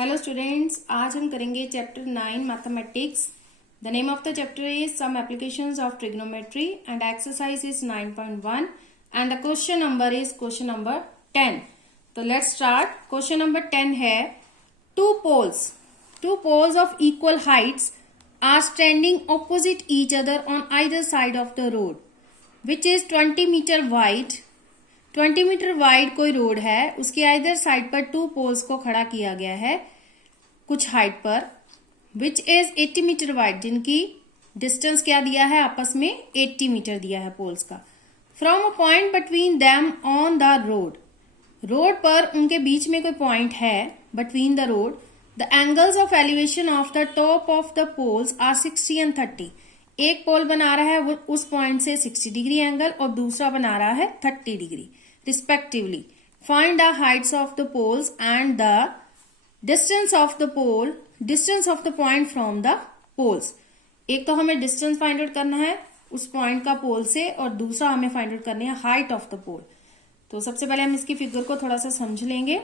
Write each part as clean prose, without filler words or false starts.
Hello students, आज हम करेंगे chapter 9 mathematics. The name of the chapter is some applications of trigonometry and exercise is 9.1 and the question number is question number 10। तो let's start. Question number 10 है two poles of equal heights are standing opposite each other on either side of the road which is 20 meter wide. 20 meter wide कोई road है, उसके either side पर two poles को खड़ा किया गया है कुछ हाइट पर, विच इज 80 मीटर वाइड, जिनकी डिस्टेंस क्या दिया है आपस में 80 मीटर दिया है पोल्स का। From a point between them on the road पर उनके बीच में कोई पॉइंट है between the road. The angles of elevation of the top of the poles are 60 and 30। एक पोल बना रहा है वो उस पॉइंट से 60 डिग्री एंगल और दूसरा बना रहा है 30 degree respectively. Find the heights of the poles and the distance of the point from the poles. एक तो हमें डिस्टेंस फाइंड आउट करना है उस पॉइंट का पोल से, और दूसरा हमें फाइंड आउट करनी है हाइट ऑफ द पोल। तो सबसे पहले हम इसकी फिगर को थोड़ा सा समझ लेंगे।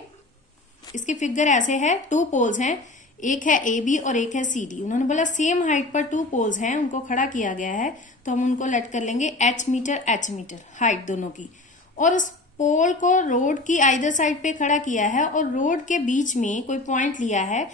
इसकी फिगर ऐसे है, टू पोल्स हैं, एक है ए बी और एक है सी डी। उन्होंने बोला सेम हाइट पर टू पोल्स हैं, उनको खड़ा किया गया है, तो हम उनको लेट कर लेंगे एच मीटर हाइट दोनों की। और उस पोल को रोड की आइदर साइड पे खड़ा किया है और रोड के बीच में कोई पॉइंट लिया है।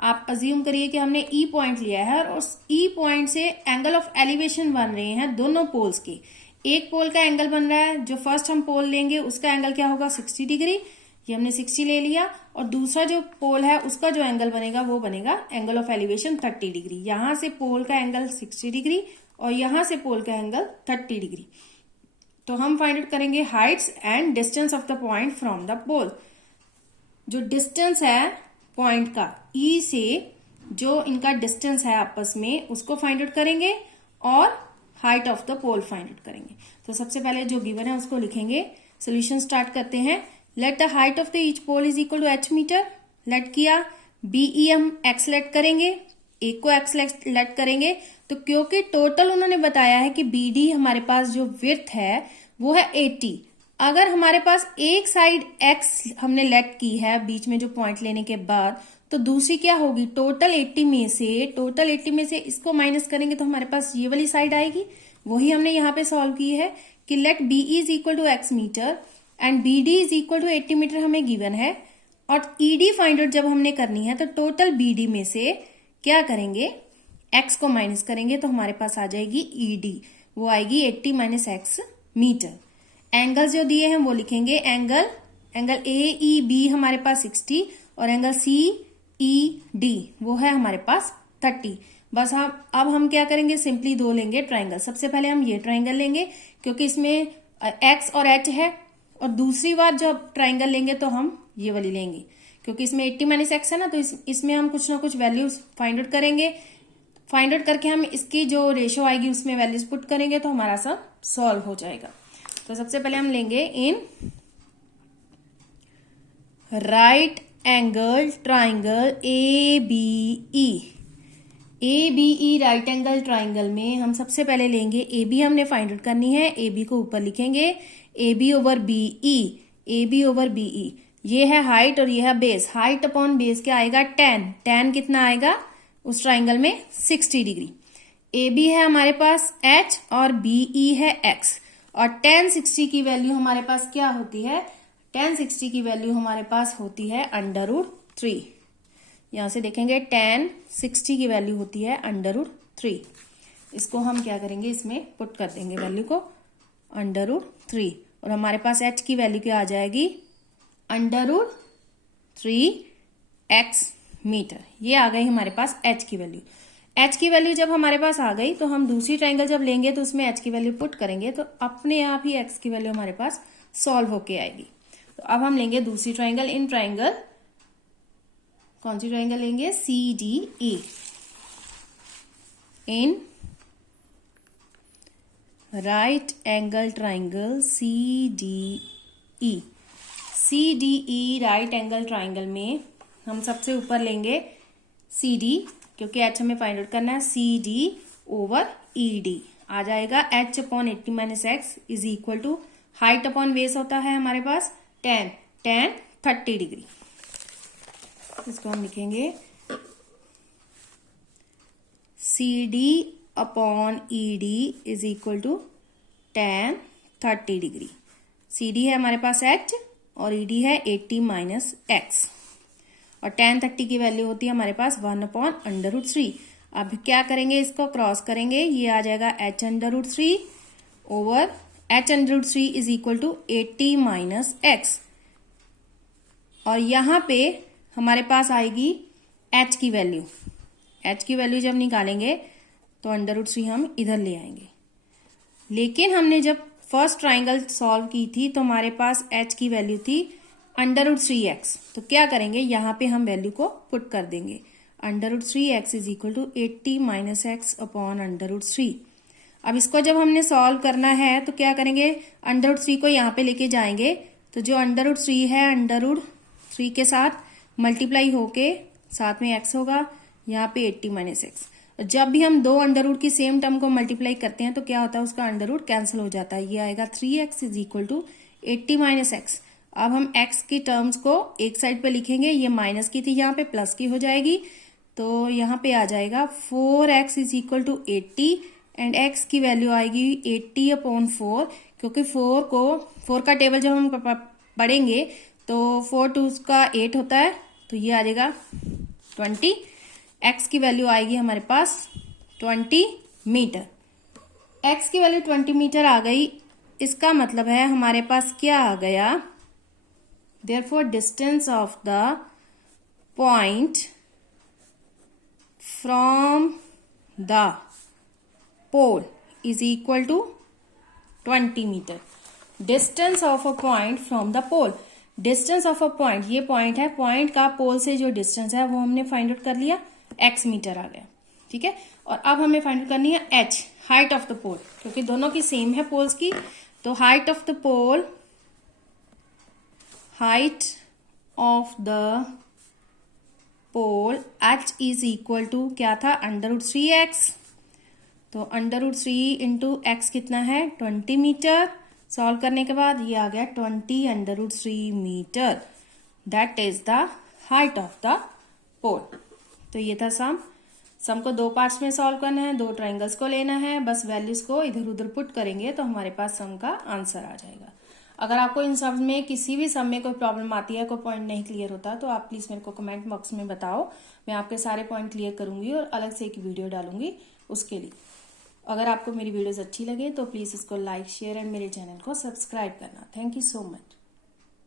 आप अज्यूम करिए कि हमने ई पॉइंट लिया है और उस ई पॉइंट से एंगल ऑफ एलिवेशन बन रहे हैं दोनों पोल्स के। एक पोल का एंगल बन रहा है, जो फर्स्ट हम पोल लेंगे उसका एंगल क्या होगा 60 डिग्री, ये हमने 60 ले लिया, और दूसरा जो पोल है उसका जो एंगल बनेगा वो बनेगा एंगल ऑफ एलिवेशन 30 डिग्री। यहां से पोल का एंगल 60 डिग्री और यहां से पोल का एंगल 30 डिग्री। तो हम फाइंड आउट करेंगे heights and distance of the point from the pole. जो डिस्टेंस है पॉइंट का ई से, जो इनका डिस्टेंस है आपस में, उसको फाइंड आउट करेंगे और height of the pole find out करेंगे। तो सबसे पहले जो गिवन है उसको लिखेंगे। सोल्यूशन स्टार्ट करते हैं। Let the height of the each pole is equal to H meter. Let किया, बीई हम एक्स लेट करेंगे, एक को एक्स लेट करेंगे। तो क्योंकि टोटल उन्होंने बताया है कि बीडी हमारे पास जो विड्थ है वो है 80। अगर हमारे पास एक साइड एक्स हमने लेट की है बीच में जो पॉइंट लेने के बाद, तो दूसरी क्या होगी, टोटल 80 में से इसको माइनस करेंगे तो हमारे पास ये वाली साइड आएगी। वही हमने यहाँ पे सॉल्व की है कि let B is equal to X meter and B D is equal to 80 meter हमें गिवन है। और ईडी फाइंड आउट जब हमने करनी है तो टोटल बीडी में से क्या करेंगे, एक्स को माइनस करेंगे तो हमारे पास आ जाएगी ईडी, वो आएगी 80 माइनस एक्स मीटर। एंगल जो दिए हैं वो लिखेंगे। एंगल ए ई बी हमारे पास 60 और एंगल सी ई डी वो है हमारे पास 30। बस अब हम क्या करेंगे, सिंपली दो लेंगे ट्राइंगल। सबसे पहले हम ये ट्राइंगल लेंगे क्योंकि इसमें एक्स और एच है, और दूसरी बार जब ट्राइंगल लेंगे तो हम ये वाली लेंगे क्योंकि इसमें 80 माइनस एक्स है ना, तो इसमें हम कुछ ना कुछ वैल्यूज फाइंड आउट करेंगे। फाइंड आउट करके हम इसकी जो रेशियो आएगी उसमें वैल्यूज पुट करेंगे तो हमारा सब सॉल्व हो जाएगा। तो सबसे पहले हम लेंगे in right angle triangle A B E right angle triangle में हम सबसे पहले लेंगे ए बी, हमने फाइंड आउट करनी है। ए बी को ऊपर लिखेंगे, A B over B E, ये है हाइट और ये है बेस। हाइट अपॉन बेस क्या आएगा 10 कितना आएगा उस ट्राइंगल में 60 डिग्री। ए बी है हमारे पास एच और बी ई है एक्स, और tan 60 की वैल्यू हमारे पास क्या होती है, tan 60 की वैल्यू हमारे पास होती है √3। यहां से देखेंगे tan 60 की वैल्यू होती है √3। इसको हम क्या करेंगे, इसमें पुट कर देंगे वैल्यू को √3, और हमारे पास h की वैल्यू क्या आ जाएगी √3x मीटर। ये आ गई हमारे पास h की वैल्यू। h की वैल्यू जब हमारे पास आ गई तो हम दूसरी ट्राइंगल जब लेंगे तो उसमें h की वैल्यू पुट करेंगे तो अपने आप ही x की वैल्यू हमारे पास सॉल्व होके आएगी। तो अब हम लेंगे दूसरी ट्राइंगल। इन ट्राइंगल कौन सी ट्राइंगल लेंगे, C D E. In right angle triangle C D E right angle triangle में हम सबसे ऊपर लेंगे सी डी, क्योंकि एच हमें फाइंड आउट करना है। C D over E D आ जाएगा H upon 80 minus X is equal to height upon base होता है हमारे पास 10 30 डिग्री। इसको हम लिखेंगे CD/ED is equal to tan 30 degree. CD है हमारे पास h और ED है 80 माइनस x, और tan 30 की वैल्यू होती है हमारे पास 1/√3। अब क्या करेंगे, इसको क्रॉस करेंगे, ये आ जाएगा h√3 over h√3 is equal to 80 minus x, और यहाँ पे हमारे पास आएगी h की वैल्यू। h की वैल्यू जब निकालेंगे तो √3 हम इधर ले आएंगे, लेकिन हमने जब फर्स्ट ट्राइंगल सॉल्व की थी तो हमारे पास h की वैल्यू थी √3x। तो क्या करेंगे, यहाँ पे हम वैल्यू को पुट कर देंगे, √3x is equal to 80 minus X upon √3। अब इसको जब हमने सॉल्व करना है तो क्या करेंगे, √3 को यहाँ पे लेके जाएंगे, तो जो √3 है √3 के साथ मल्टीप्लाई होके साथ में x होगा, यहाँ पे 80 माइनस एक्स। जब भी हम दो अंडर की सेम टर्म को मल्टीप्लाई करते हैं तो क्या होता है, उसका अंडर कैंसिल हो जाता है, ये आएगा 3x is equal to 80 minus X. अब हम x की टर्म्स को एक साइड पे लिखेंगे, ये माइनस की थी यहाँ पे प्लस की हो जाएगी, तो यहाँ पे आ जाएगा 4x is equal to 80 and x की वैल्यू आएगी 80/4, क्योंकि 4 का टेबल जब हम पढ़ेंगे तो 4 2 का 8 होता है, तो ये आ जाएगा 20। x की वैल्यू आएगी हमारे पास 20 मीटर। x की वैल्यू 20 मीटर आ गई, इसका मतलब है हमारे पास क्या आ गया, therefore distance of the point from the pole is equal to 20 metre. Distance of a point from the pole, distance of a point, ये पॉइंट है, पॉइंट का पोल से जो डिस्टेंस है वो हमने फाइंड आउट कर लिया, x मीटर आ गया, ठीक है। और अब हमें फाइंड आउट करनी है h, height of the pole, क्योंकि दोनों की सेम है पोल्स की, तो height of the pole, height of the pole h is equal to क्या था, √3x, तो √3 इंटू x कितना है 20 मीटर। सॉल्व करने के बाद ये आ गया 20 √3 metre, that is the height of the pole. तो ये था सम को दो पार्ट्स में सॉल्व करना है, दो ट्राइंगल्स को लेना है, बस वैल्यूज को इधर उधर पुट करेंगे तो हमारे पास सम का आंसर आ जाएगा। अगर आपको इन सब में किसी भी सम में कोई प्रॉब्लम आती है, कोई पॉइंट नहीं क्लियर होता, तो आप प्लीज मेरे को कमेंट बॉक्स में बताओ, मैं आपके सारे पॉइंट क्लियर करूंगी और अलग से एक वीडियो डालूंगी उसके लिए। अगर आपको मेरी वीडियोस अच्छी लगे तो प्लीज इसको लाइक शेयर एंड मेरे चैनल को सब्सक्राइब करना। Thank you so much.